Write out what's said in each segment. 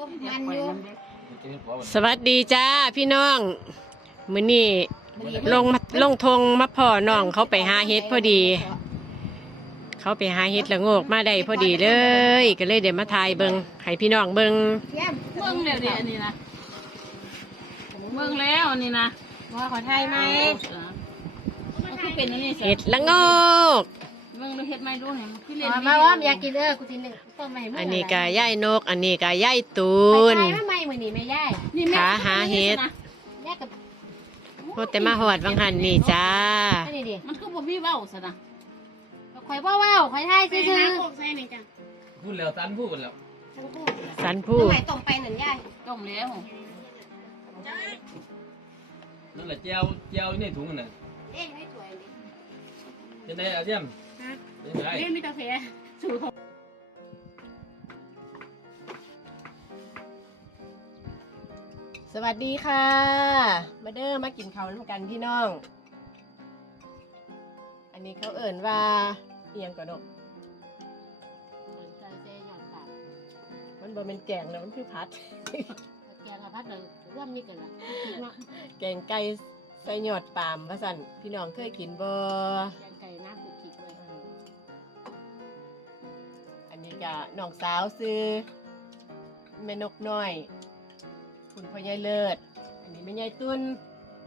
อยู่มันอยู่สวัสดีจ้าพี่น้องมื้อนี้ลงมาลงทงมาพ่อน้องเขาไปหาเฮ็ดพอดี เขาไปหาเฮ็ดละโงกมาได้พอดีเลย ก็เลยเดี๋ยวมาถ่ายเบิงให้พี่น้องเบิงเยี่ยมเมืองเดี๋ยวนี้อันนี้นะเมืองแล้วอันนี้นะว่าขอไทยไหมมันคือเป็นอันนี้สิเฮ็ดละโงกเมืองเราเฮ็ดไม่ดูเนี่ยมันคือเล่นมามาว่าอยากกินเออกูทีหนึ่งต้มมาให้มึงอันนี้ก็ย่ายนก อันนี้ก็ย่ายตูไปนไทยมาใหม่มื้อนี้แม่ย่ายนี่แม่ขาหาเฮ็ดแยกกับโคแต่มาหอดวังหันนี่จ้าอันนี้ดิมันคือบ่มีเว้าซะนะข่อยบ่เว้าข่อยไทยซื่อพูดแล้วตันพูดแล้วๆทั้งคู่สันผู้ทำไมต้มไปหนึ่งย่ายต้มแล้วนั่นแหละเจียวเจียวในถุงน่ะเอ๊ะไม่สวยดิจะได้อาเทียม เป็นไงเล่นมีแต่เพสู่เขาสวัสดีค่ะ มาเด้อมากินข้าวน้ำกันพี่น้อง อันนี้เขาเอิ่นว่าเอียงก่อนนกใจเซ่หย่อนปากมันบ่เป็นแกงนะมันคือพัด แกงกับพัดเลยร่วมนี่กันละกินเนาะแกงไก่ใส่หยอดปาล์มว่าสั่นพี่น้องเคยกินบ่แกงไก่น้ำสุ นนี้ก็น้องสาวซื้อแม่นกน้อย คุณพ่อใหญ่เลิศ อันนี้แม่ใหญ่ตุน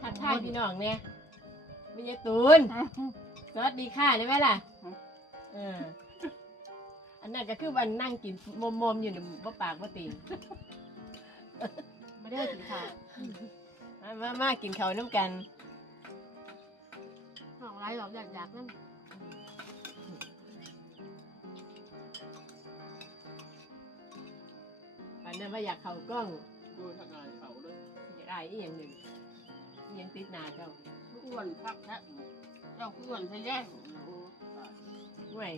ทักทายพี่น้องเนี่ยแม่ใหญ่ตุนสวัสดีค่ะได้ไหมล่ะเอออันนั้นก็คือวันนั่งกินมมมๆอยู่ในบ่ปากบ่ตีนไม่ได้กินข้าวมามามากินข้าวน้ำกันสองไรหรอกอยากอยากนั่น นนั้นว่าอยากเข้ากล้องดูทางงานเขาด้วยอยากได้อีกอย่างหนึ่งอีหยังติดหน้าเจ้าอ้วนพักแท้เจ้าอ้วนซะแย่ห่วย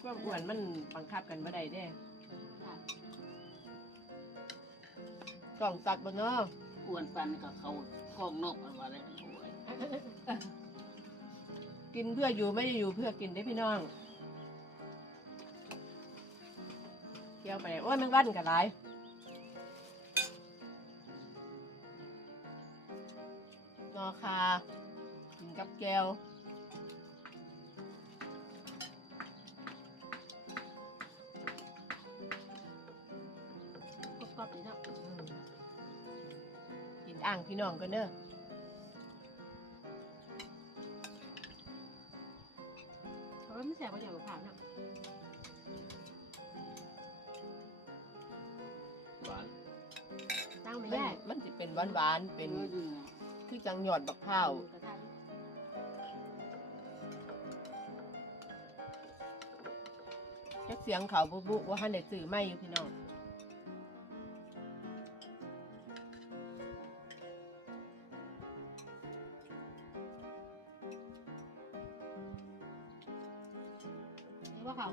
ความอ้วนมันบังคับกันบ่ได้เด้กล่องสัตว์บ่เนาะอ้วนปันกับเขากองนกอะไรอะไรกันโอ้ยกินเพื่ออยู่ไม่ได้อยู่เพื่อกินได้พี่น้อง ไปโอ้ยแมงวันกับหลายงอคากินกับแก้วกรอบๆเลยเนาะอืมกินอ่างพี่น้องกันเด้อเพราะว่าไม่แสบก็อย่างกับผ่านเนาะ หวานๆ เป็นคือจังหยอดบักพร้าวกระทะจักเสียงเขาบุบุว่าหันได้ซื้อไม่อยู่พี่น้องว่าเขา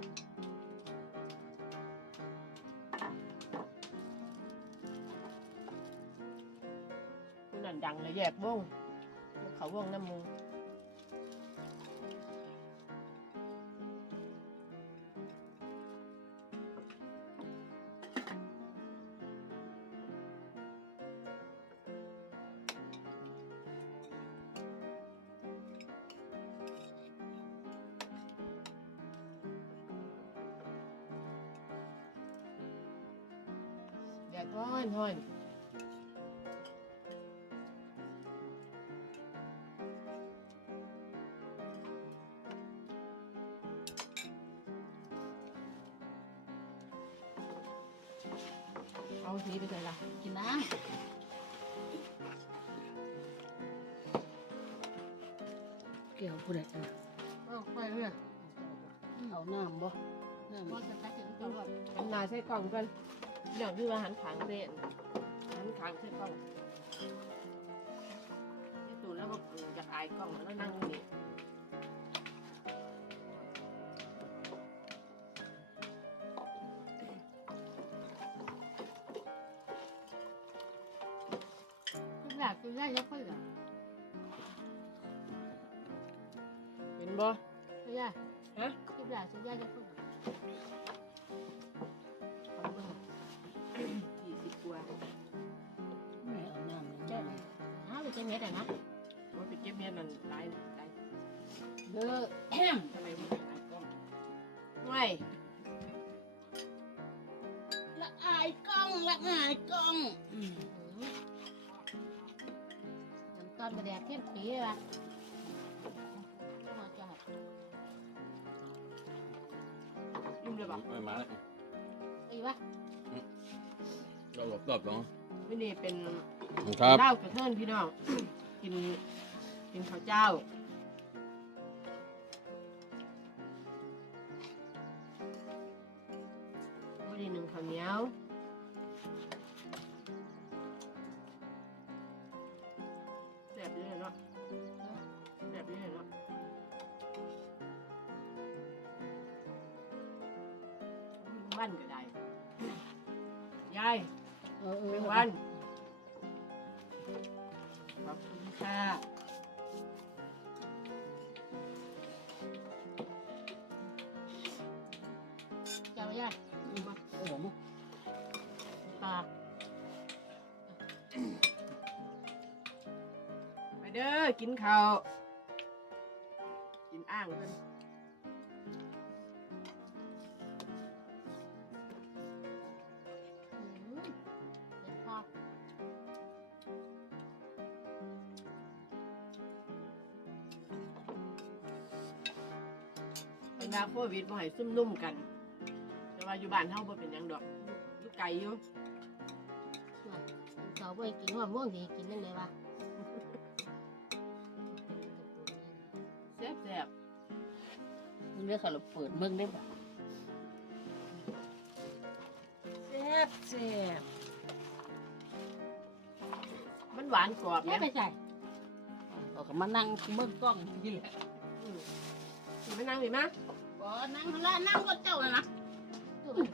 ดังเลยแยกวงเขาวงน้ำมูแดดร้อนร้อน เอาทีไปเลยล่ะ กินน้เกี่ยวผู้ใดเออเอาไปเลยำเอาน้ำบ่น้ำพอจะตัดถึงตัวรถทำนาใส่กล่องกันเรื่องคือว่าหันขางเรนหันขางใส่กล่องที่ตูนแล้วบอกอยากอายกล่องแล้วนั่งนี่ากกินได้แล้วค่อยแบบเห็นบ่ไม่ได้ฮะกินหลากกินได้แล้วค่ยแบบเอาเบอร์ยี่สิบกว่ไม่เอาน้ำจ้ะฮะไปเก็บเม็ดอะนะว่าไปเก็บเมียมันหลายหลายเบอทำไมมันหลายกล้องไม่ละอายกล้องละอายกล้อง อืมน้ำตอนกระแดกเข้มปีเลยว่ะเอาจอดยุ่มเลยบอกไม่มาแล้วไอ้วะเราหลบรอบสองไม่นี่เป็นครับเหล้ากระเทินพี่น้อง กิน กินข้าวเจ้า เออเออเป็นเออวันขอบคุณค่ะเจ้าย่ามาโอ้โหมาปลาไปเด้อกินข้าวกินอ่างกัน เป็นดาโควิดบ่ให้ซุ่มนุ่มกัน แต่ว่าอยู่บ้านเฮาบ่เป็นหยังดอกอยู่ไกลอยู่เขาไปกินหัวม่วงดีกินนั่นเลยวะแซ่บแซ่บมึงเรียกเขาเราเปิดเบิ่งได้ปะแซ่บแซ่บมันหวานกรอบแม่นะไปใส่เขาก็มานั่งเบิ่งกล้องนี่แหละ อืม สิมานั่งดิมาก็นั่งละนั่งรถเจ้าน่ะนะตู้มัน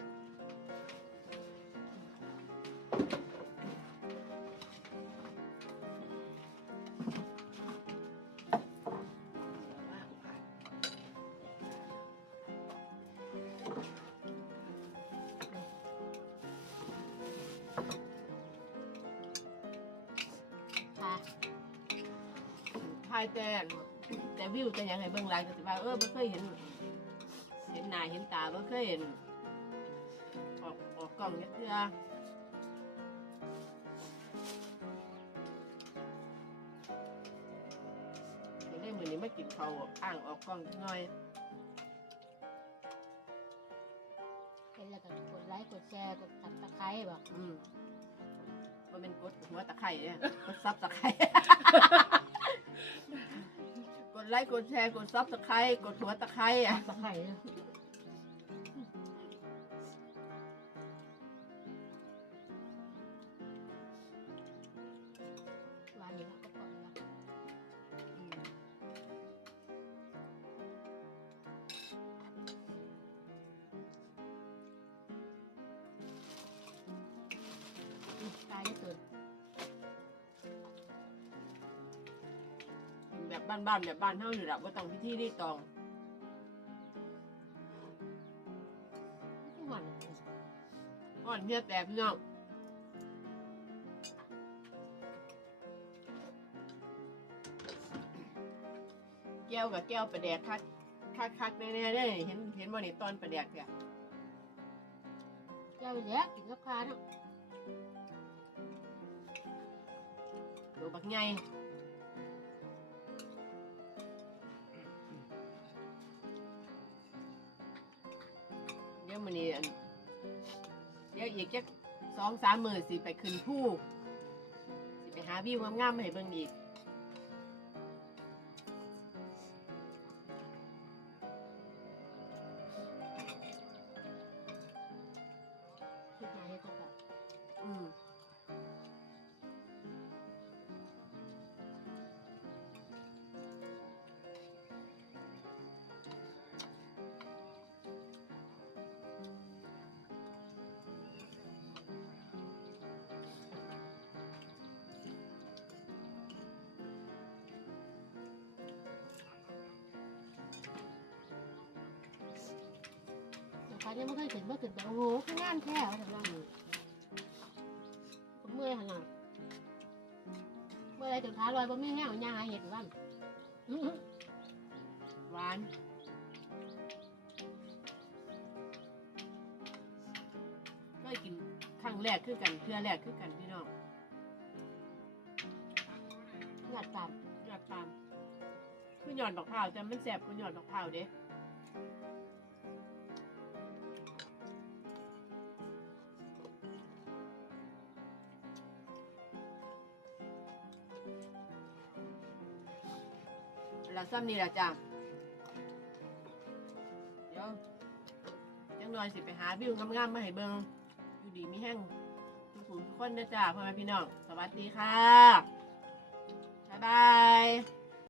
ค่ะถ่ายแต่ แต่วิวแต่หยังให้เบิ่งหลายก็สิว่าเออบ่เคยเห็น เห็นหน้าเห็นตาบ่เคยเห็นออกออกกล้องจักเทื่อก็เลยมื้อนี้มากินข้าวอ่างออกกล้องจักหน่อย เห็นแล้วก็กดไลค์กดแชร์กดตับตะไคร้บอก อืมมันเป็นกดหัวตะไคร่เนี่ยกดซับตะไคร่กด ไลค์ กดแชร์ กดซับตะไคร่กดหัวตะไคร่อะตะไคร้นี่ยวานนี้ก็ก่อนนะอืมอืมตายได้เกิน บบบ้านๆแบบบ้านเฮาอยู่แล้วว่าต้องพิธีรีตองทุกวันอ่อนเพียแต่พี่น้องแก้วกับแก้วประแดกคักคักคักแน่ๆได้เห็นเห็นบ่นี่ตอนประแดกเนี่ยเจ้าเล็กกินกับข้าวเนาะตัวบักให มื้อนี้อันเดี๋ยวอีกจักสองสามมื้อสิไปขึ้นผู้สิไปหาวิวงามๆมาให้เบิ่งอีก อืม ขาแบบอืมเดี๋ยวไปเนี่ยมันเคยถึงเมื่อถึงแต่โอ้โหข้างงานแค่ว่าแต่ละมือผมเมื่อยขนาดเมื่อไรจนขาลอยบ่มีแห้งย่างหาเห็ดบ้านอื้อหวานก็กินครั้งแรกคือกันเพื่อแรกคือกันพี่น้องหยัดตามยอดปาล์มคือหยอดดอกเผาวแต่มันแสบกว่าหยอดดอกเผาวเด้ เราซ้ำนี่แหละจ้ะเดี๋ยวจังหน่อยสิไปหาวิวงามๆมาให้เบิงอยู่ดีมีแห้งทุกผู้ทุกคนนะจ้ะพ่อแม่พี่น้อง สวัสดีค่ะ บ๊ายบาย